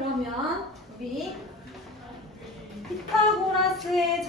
그러면 우리 피타고라스의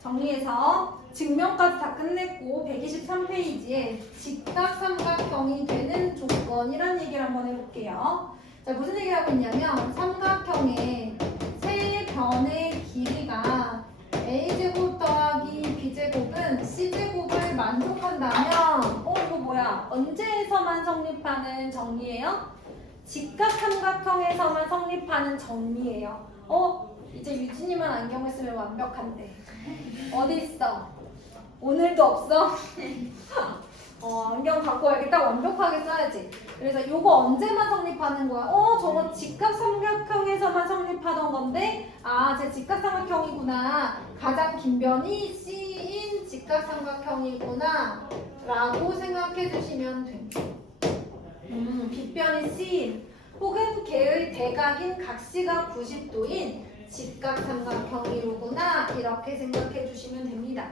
정리해서 증명까지 다 끝냈고 123페이지에 직각삼각형이 되는 조건이란 얘기를 한번 해볼게요. 자, 무슨 얘기를 하고 있냐면 삼각형의 세 변의 길이가 a제곱 더하기 b제곱은 c제곱을 만족한다면 이거 뭐야? 언제에서만 성립하는 정리예요? 직각삼각형에서만 성립하는 정리예요. 이제 유진이만 안경을 쓰면 완벽한데 어디 있어? 오늘도 없어? 안경 갖고 와야겠다. 완벽하게 써야지. 그래서 요거 언제만 성립하는 거야? 저거 직각삼각형에서만 성립하던 건데 제 직각삼각형이구나. 가장 긴 변이 C인 직각삼각형이구나 라고 생각해 주시면 됩니다. 빗변이 C인 혹은 걔의 대각인 각시가 90도인 직각삼각형이로구나 이렇게 생각해 주시면 됩니다.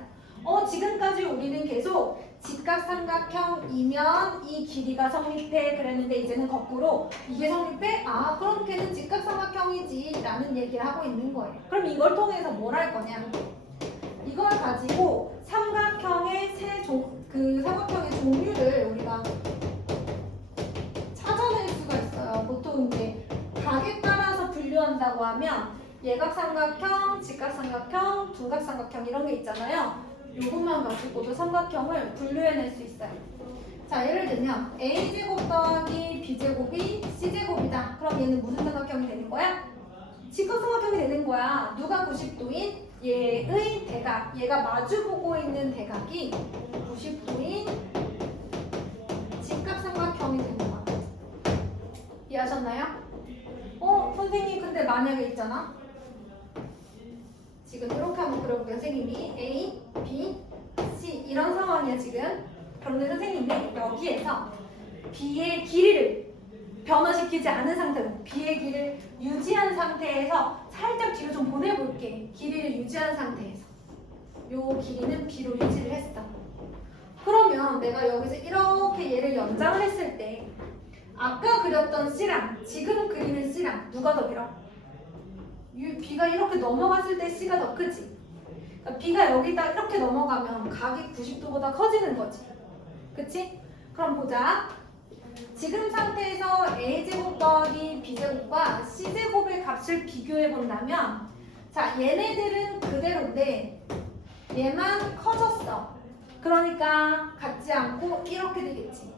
지금까지 우리는 계속 직각삼각형이면 이 길이가 성립해 그랬는데 이제는 거꾸로 이게 성립해? 그럼 걔는 직각삼각형이지 라는 얘기를 하고 있는 거예요. 그럼 이걸 통해서 뭘 할 거냐? 이걸 가지고 삼각형의 삼각형의 종류를 우리가 찾아낼 수가 있어요. 보통 이제 각에 따라서 분류한다고 하면 예각삼각형, 직각삼각형, 둔각삼각형 이런 게 있잖아요. 이것만 가지고도 삼각형을 분류해낼 수 있어요. 자, 예를 들면 a제곱 더하기 b제곱이 c제곱이다. 그럼 얘는 무슨 삼각형이 되는 거야? 직각삼각형이 되는 거야. 누가 90도인? 얘의 대각, 얘가 마주보고 있는 대각이 90도인 직각삼각형이 되는 거야. 이해하셨나요? 선생님 근데 만약에 있잖아. 지금 이렇게 한번 그려볼게요. 선생님이 A, B, C 이런 상황이야 지금. 그런데 선생님이 여기에서 B의 길이를 변화시키지 않은 상태로 B의 길이를 유지한 상태에서 살짝 뒤로 좀 보내볼게. 길이를 유지한 상태에서 요 길이는 B로 유지를 했어. 그러면 내가 여기서 이렇게 얘를 연장을 했을 때 아까 그렸던 C랑 지금 그리는 C랑 누가 더 길어? B가 이렇게 넘어갔을 때 C가 더 크지. 그러니까 B가 여기다 이렇게 넘어가면 각이 90도보다 커지는 거지. 그치? 그럼 보자. 지금 상태에서 A제곱 더하기 B제곱과 C제곱의 값을 비교해 본다면 자, 얘네들은 그대로인데 얘만 커졌어. 그러니까 같지 않고 이렇게 되겠지.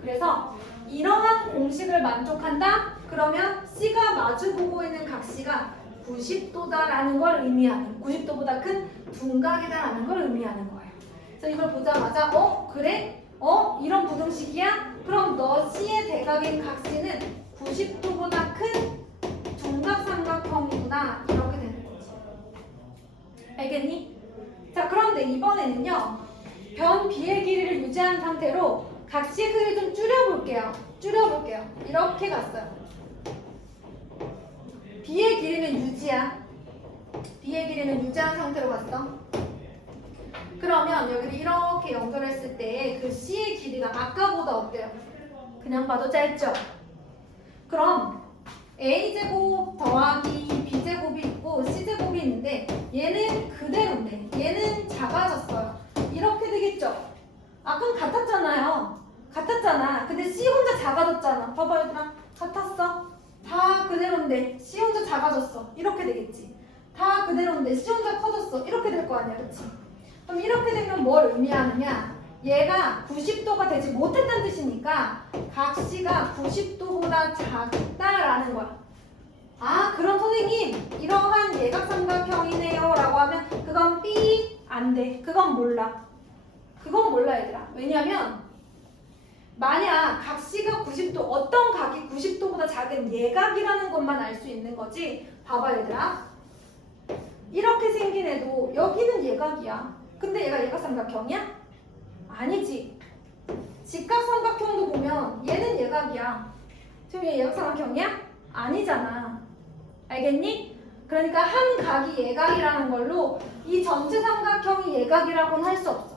그래서 이러한 공식을 만족한다? 그러면 C가 마주보고 있는 각시가 90도다라는 걸 의미하는 90도보다 큰 둔각이다라는 걸 의미하는 거예요. 그래서 이걸 보자마자 그래? 이런 부등식이야? 그럼 너 C의 대각인 각시는 90도보다 큰 둔각삼각형이구나 이렇게 되는 거지. 알겠니? 자, 그런데 이번에는요. 변 B의 길이를 유지한 상태로 각시의 크기를 좀 줄여볼게요. 이렇게 갔어요. B의 길이는 유지야. B의 길이는 유지한 상태로 갔어. 그러면 여기를 이렇게 연결했을 때 그 C의 길이가 아까보다 어때요? 그냥 봐도 짧죠? 그럼 A제곱 더하기 B제곱이 있고 C제곱이 있는데 얘는 그대로인데 얘는 작아졌어요. 이렇게 되겠죠? 아까는 같았잖아. 근데 C 혼자 작아졌잖아. 봐봐 얘들아. 같았어. 다 그대로인데 C 혼자 작아졌어. 이렇게 되겠지. 다 그대로인데 C 혼자 커졌어. 이렇게 될 거 아니야. 그치? 그럼 이렇게 되면 뭘 의미하느냐? 얘가 90도가 되지 못했다는 뜻이니까 각시가 90도보다 작다라는 거야. 그럼 선생님 이러한 예각삼각형이네요 라고 하면 그건 B 안 돼. 그건 몰라 얘들아. 왜냐면 만약 각시가 90도 어떤 각이 90도보다 작은 예각이라는 것만 알 수 있는 거지. 봐봐 얘들아. 이렇게 생긴 애도 여기는 예각이야. 근데 얘가 예각삼각형이야? 아니지. 직각삼각형도 보면 얘는 예각이야. 지금 얘 예각삼각형이야? 아니잖아. 알겠니? 그러니까 한 각이 예각이라는 걸로 이 전체 삼각형이 예각이라고는 할 수 없어.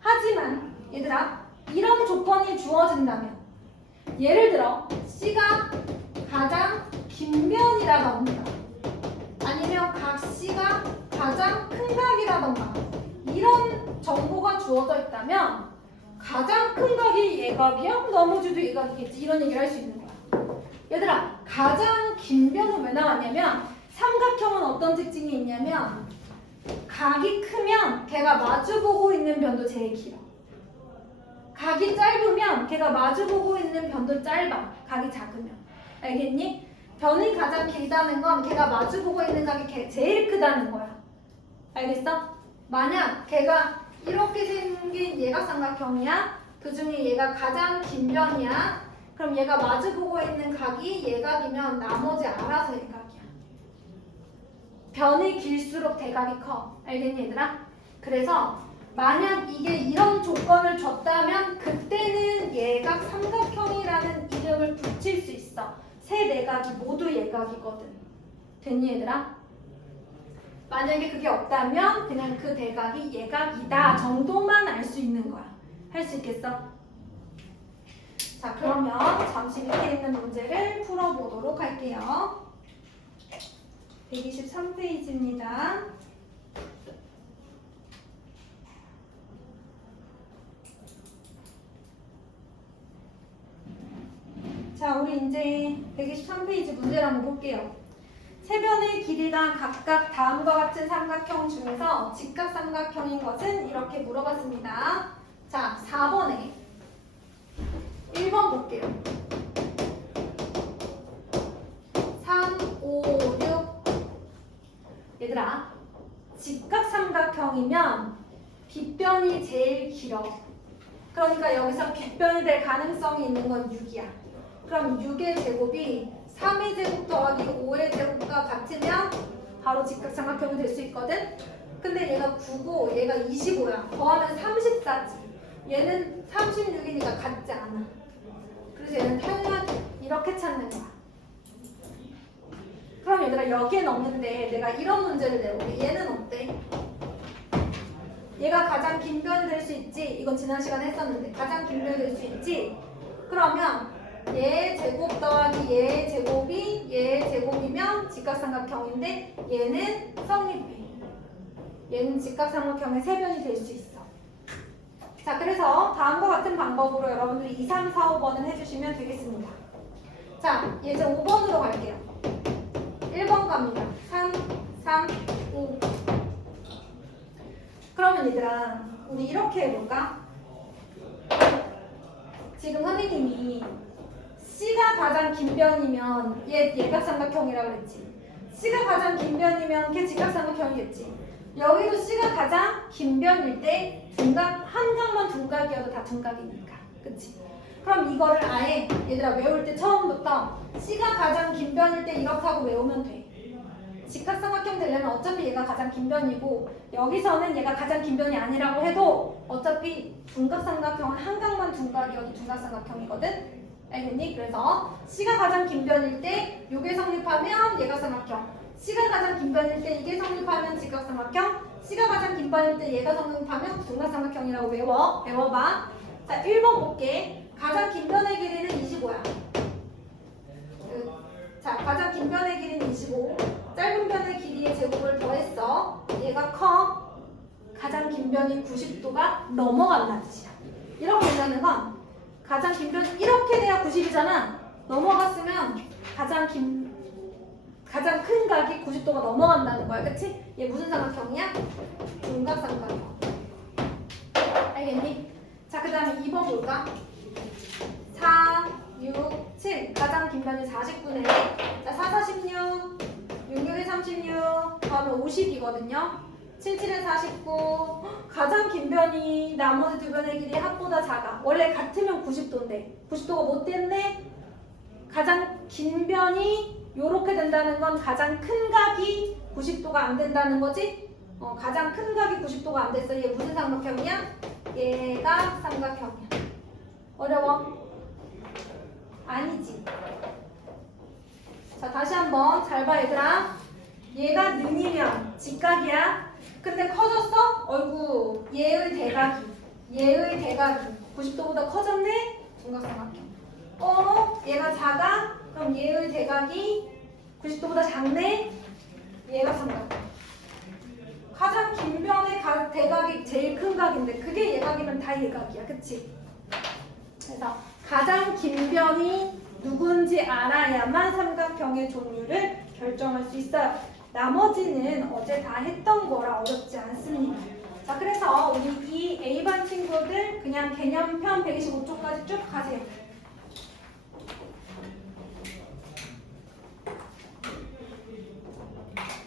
하지만 얘들아 이런 조건이 주어진다면 예를 들어 C가 가장 긴 변이라던가 아니면 각 C가 가장 큰 각이라던가 이런 정보가 주어져 있다면 가장 큰 각이 얘각이야? 나머지도 얘각이겠지. 이런 얘기를 할 수 있는 거야. 얘들아, 가장 긴 변은 왜 나왔냐면 삼각형은 어떤 특징이 있냐면 각이 크면 걔가 마주보고 있는 변도 제일 길어. 각이 짧으면 걔가 마주보고 있는 변도 짧아. 각이 작으면. 알겠니? 변이 가장 길다는 건 걔가 마주보고 있는 각이 제일 크다는 거야. 알겠어? 만약 걔가 이렇게 생긴 얘각삼각형이야. 그 중에 얘가 가장 긴 변이야. 그럼 얘가 마주보고 있는 각이 얘각이면 나머지 알아서 얘각이야. 변이 길수록 대각이 커. 알겠니 얘들아? 그래서 만약 이게 이런 조건을 줬다면 그때는 얘각 삼각형이라는 이름을 붙일 수 있어. 세 내각이 모두 얘각이거든. 됐니 얘들아? 만약에 그게 없다면 그냥 그 대각이 얘각이다 정도만 알 수 있는 거야. 할 수 있겠어? 자, 그러면 잠시 밑에 있는 문제를 풀어보도록 할게요. 123페이지입니다. 자, 우리 이제 123페이지 문제를 한번 볼게요. 세 변의 길이가 각각 다음과 같은 삼각형 중에서 직각삼각형인 것은 이렇게 물어봤습니다. 자, 4번에 1번 볼게요. 3, 5, 6 얘들아, 직각삼각형이면 빗변이 제일 길어. 그러니까 여기서 빗변이 될 가능성이 있는 건 6이야. 그럼 6의 제곱이 3의 제곱 더하기 5의 제곱과 같으면 바로 직각삼각형이 될 수 있거든? 근데 얘가 9고 얘가 25야. 더하면 34지. 얘는 36이니까 같지 않아. 그래서 얘는 탈락 이렇게 찾는 거야. 그럼 얘들아 여기엔 없는데 내가 이런 문제를 내볼게. 얘는 어때? 얘가 가장 긴 변이 될 수 있지? 이건 지난 시간에 했었는데 가장 긴 변이 될 수 있지? 그러면 얘 제곱 더하기 얘 제곱이 얘 제곱이면 직각삼각형인데 얘는 성립해. 얘는 직각삼각형의 세 변이 될 수 있어. 자, 그래서 다음과 같은 방법으로 여러분들이 2, 3, 4, 5번을 해주시면 되겠습니다. 자, 이제 5번으로 갈게요. 1번 갑니다. 3, 3, 5. 그러면 얘들아, 우리 이렇게 해볼까? 지금 선생님이 C가 가장 긴 변이면 얘 예각삼각형이라고 그랬지. C가 가장 긴 변이면 걔 직각삼각형이겠지. 여기도 C가 가장 긴 변일 때 둔각, 한 각만 둔각이어도 다 둔각이니까. 그치? 그럼 이거를 아예 얘들아 외울 때 처음부터 C가 가장 긴 변일 때 이렇게 하고 외우면 돼. 직각삼각형 되려면 어차피 얘가 가장 긴 변이고 여기서는 얘가 가장 긴 변이 아니라고 해도 어차피 둔각삼각형은 한 각만 둔각이어도 둔각삼각형이거든? 알겠니? 그래서 C가 가장 긴 변일 때 이게 성립하면 얘가 삼각형, C가 가장 긴 변일 때 이게 성립하면 직각삼각형, C가 가장 긴 변일 때 얘가 성립하면 둔각삼각형이라고 외워봐. 자, 1번 볼게. 가장 긴 변의 길이는 25야. 자, 가장 긴 변의 길이는 25. 짧은 변의 길이의 제곱을 더했어. 얘가 커. 가장 긴 변이 90도가 넘어간다는 뜻이야. 이렇게 된다는 건 가장 긴 변이 이렇게 돼야 90이잖아. 넘어갔으면 가장 큰 각이 90도가 넘어간다는 거야. 그치? 얘 무슨 삼각형이야? 둔각삼각형. 알겠니? 자, 그 다음에 2번 볼까? 4, 6, 7. 가장 긴 변이 49네. 자, 4, 46. 6, 6에 36. 더하면 50이거든요. 7, 7에 49. 가장 긴 변이 나머지 두 변의 길이 합보다 작아. 원래 같으면 90도인데 90도가 못 됐네. 가장 긴 변이 요렇게 된다는 건 가장 큰 각이 90도가 안 된다는 거지? 가장 큰 각이 90도가 안 됐어. 얘 무슨 삼각형이야? 얘가 삼각형이야. 어려워? 아니지. 자, 다시 한번 잘 봐 얘들아. 얘가 는이면 직각이야. 근데 커졌어? 어이구, 얘의 대각이 90도보다 커졌네? 둔각삼각형. 얘가 작아? 그럼 얘의 대각이 90도보다 작네? 얘가 삼각. 가장 긴 변의 대각이 제일 큰 각인데 그게 얘각이면 다 얘각이야. 그치? 그래서 가장 긴 변이 누군지 알아야만 삼각형의 종류를 결정할 수 있어요. 나머지는 어제 다 했던 거라 어렵지 않습니다. 자, 그래서 우리 이 A반 친구들 그냥 개념편 125쪽까지 쭉 가세요.